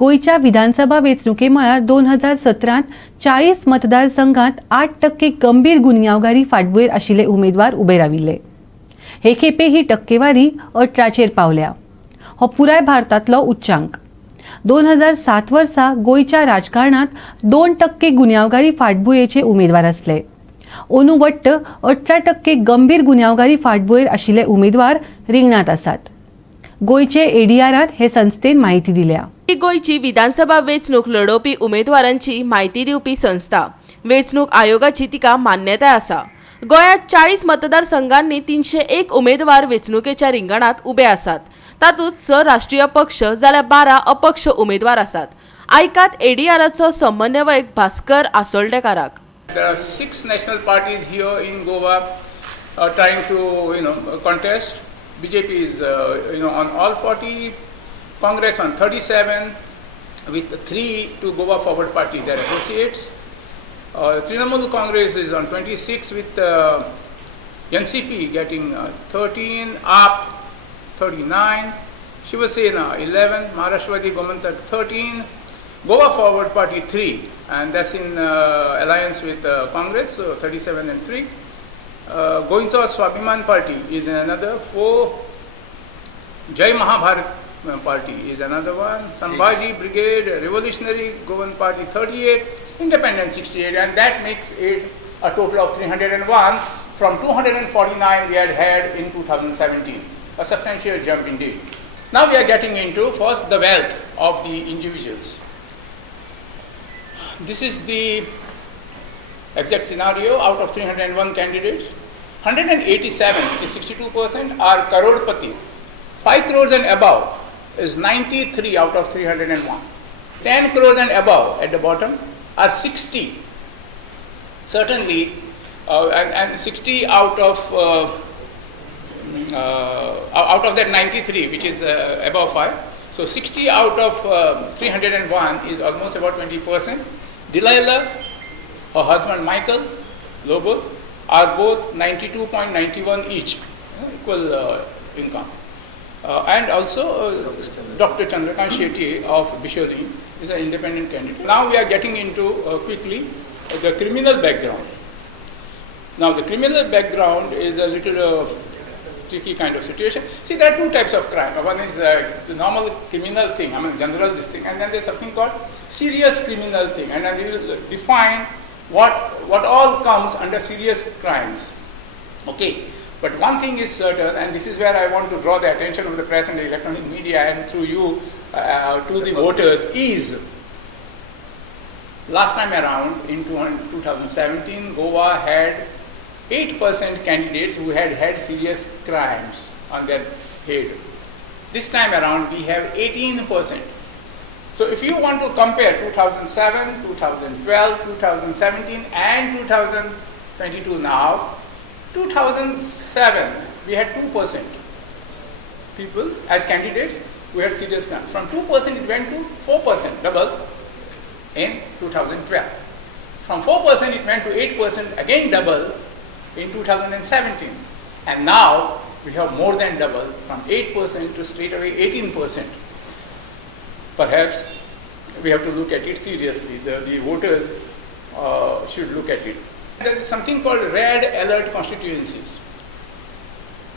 गोयच्या विधानसभा वेंचणुके मळार 2017 40 मतदारसंघात 8% गंभीर गुन्यांवकारी फाटभुंयेर आशिल्ले उमेदवार उबे राविल्ले. हे खेपे ही टक्केवारी 18चेर पावल्या. हो पुराय भारतांतलो उच्चांक. 2007 वर्सा गोयच्या राजकारणात 2% गुन्यांवकारी फाटभुंयेचे उमेदवार आसले. अंदू वट्ट 18% गंभीर गुन्यांवकारी फाटभुंयेर आशिल्ले उमेदवार रिंगणात आसात. गोयचे एडीआरात हे संस्थेन माहिती दिल्या. ही गोयची विधानसभा वेंचणूक लढोवपी उमेदवारांची माहिती दिवपी संस्था. वेंचणूक आयोगाची तिका मान्यताय आसा. गोंयांत 40 मतदारसंघांनी 301 उमेदवार वेंचणुकेच्या रिंगणात उबे आसात. तातूंत 6 राष्ट्रीय पक्ष जाल्यार 12 अपक्ष उमेदवार आसात. आयकात एडीआराचो समन्वयक Bhaskar आसोळडेकाराक. There are 6 national parties here in Goa trying to contest. BJP is on all 40, Congress on 37, with 3 to Goa Forward Party, their associates. Trinamool Congress is on 26 with NCP getting 13, AAP 39, Shiva Sena 11, Maharashtradi Gomantak 13, Goa Forward Party 3, and that's in alliance with Congress, so 37 and 3. Goinsa Swabhiman Party is another 4. Jai Mahabharat Party is another one. Sambhaji Brigade, Revolutionary Goan Party 38, Independent 68, and that makes it a total of 301 from 249 we had in 2017. A substantial jump indeed. Now we are getting into first the wealth of the individuals. This is the exact scenario. Out of 301 candidates, 187, which is 62%, are crorepati. 5 crores and above is 93 out of 301. 10 crores and above at the bottom are 60. Certainly, and 60 out of that 93, which is above 5. So 60 out of 301 is almost about 20%. Delilah, her husband Michael Lobos, are both 92.91 each, equal income. And also Dr. Chandrakant Shetty of Bishori is an independent candidate. Now we are getting into quickly the criminal background. Now the criminal background is a little tricky kind of situation. See, there are 2 types of crime. One is the normal criminal thing, general this thing, and then there's something called serious criminal thing, and then we will define what all comes under serious crimes. Okay, but one thing is certain, and this is where I want to draw the attention of the press and the electronic media and through you to the voters, is last time around in 2017, Goa had 8% candidates who had serious crimes on their head. This time around we have 18%. So if you want to compare 2007, 2012, 2017 and 2022 now, 2007 we had 2% people as candidates who had serious crimes. From 2% it went to 4%, double, in 2012. From 4% it went to 8%, again double, in 2017, and now we have more than double, from 8% to straight away 18%. Perhaps we have to look at it seriously. The voters should look at it. There is something called red alert constituencies.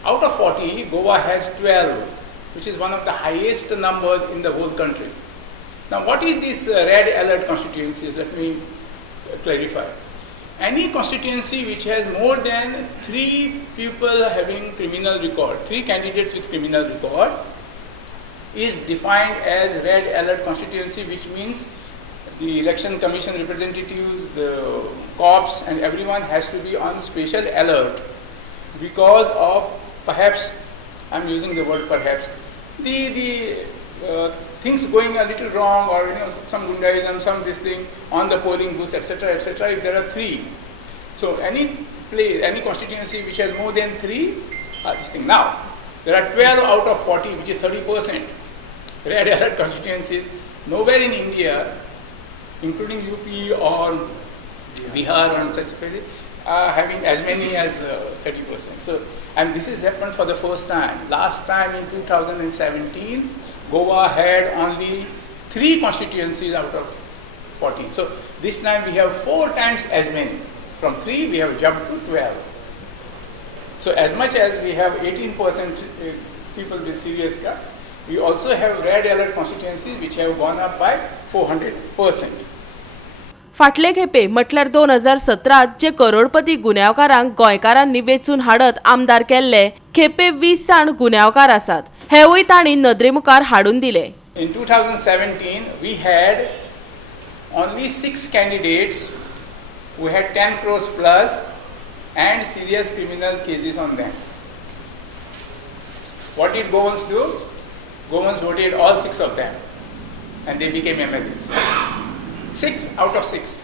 Out of 40, Goa has 12, which is one of the highest numbers in the whole country. Now what is this red alert constituencies? Let me clarify. Any constituency which has more than 3 people having criminal record, 3 candidates with criminal record, is defined as red alert constituency, which means the election commission representatives, the cops and everyone has to be on special alert because of, perhaps, I'm using the word perhaps, the things going a little wrong, or some gundaism, some this thing on the polling booths, etc., etc. If there are 3, so any constituency which has more than 3, this thing. Now there are 12 out of 40, which is 30% red alert constituencies. Nowhere in India, including UP or Bihar or such places, having as many as 30%. So, and this has happened for the first time. Last time in 2017, Goa had only 3 constituencies out of 40. So this time we have 4 times as many. From 3 we have jumped to 12. So as much as we have 18% people with serious cut, we also have red alert constituencies which have gone up by 400%. फाटले खेपे म्हटल्यार 2017 जे करोडपती गुन्यांवकारांक गोंयकारांनी वेचून हाडत आमदार केल्ले, खेपे 20 जाण गुन्यांवकार आसात. हेवूय तांणी नदरेमुखार हाडून दिले. In 2017 we had only 6 candidates who had 10 crores plus and serious criminal cases on them. What did Govans do? Govans voted all 6 of them and they became MLAs. 6 out of 6.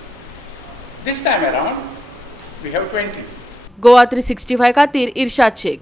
This time around we have 20. Goa 365 खातीर इर्शाद शेख.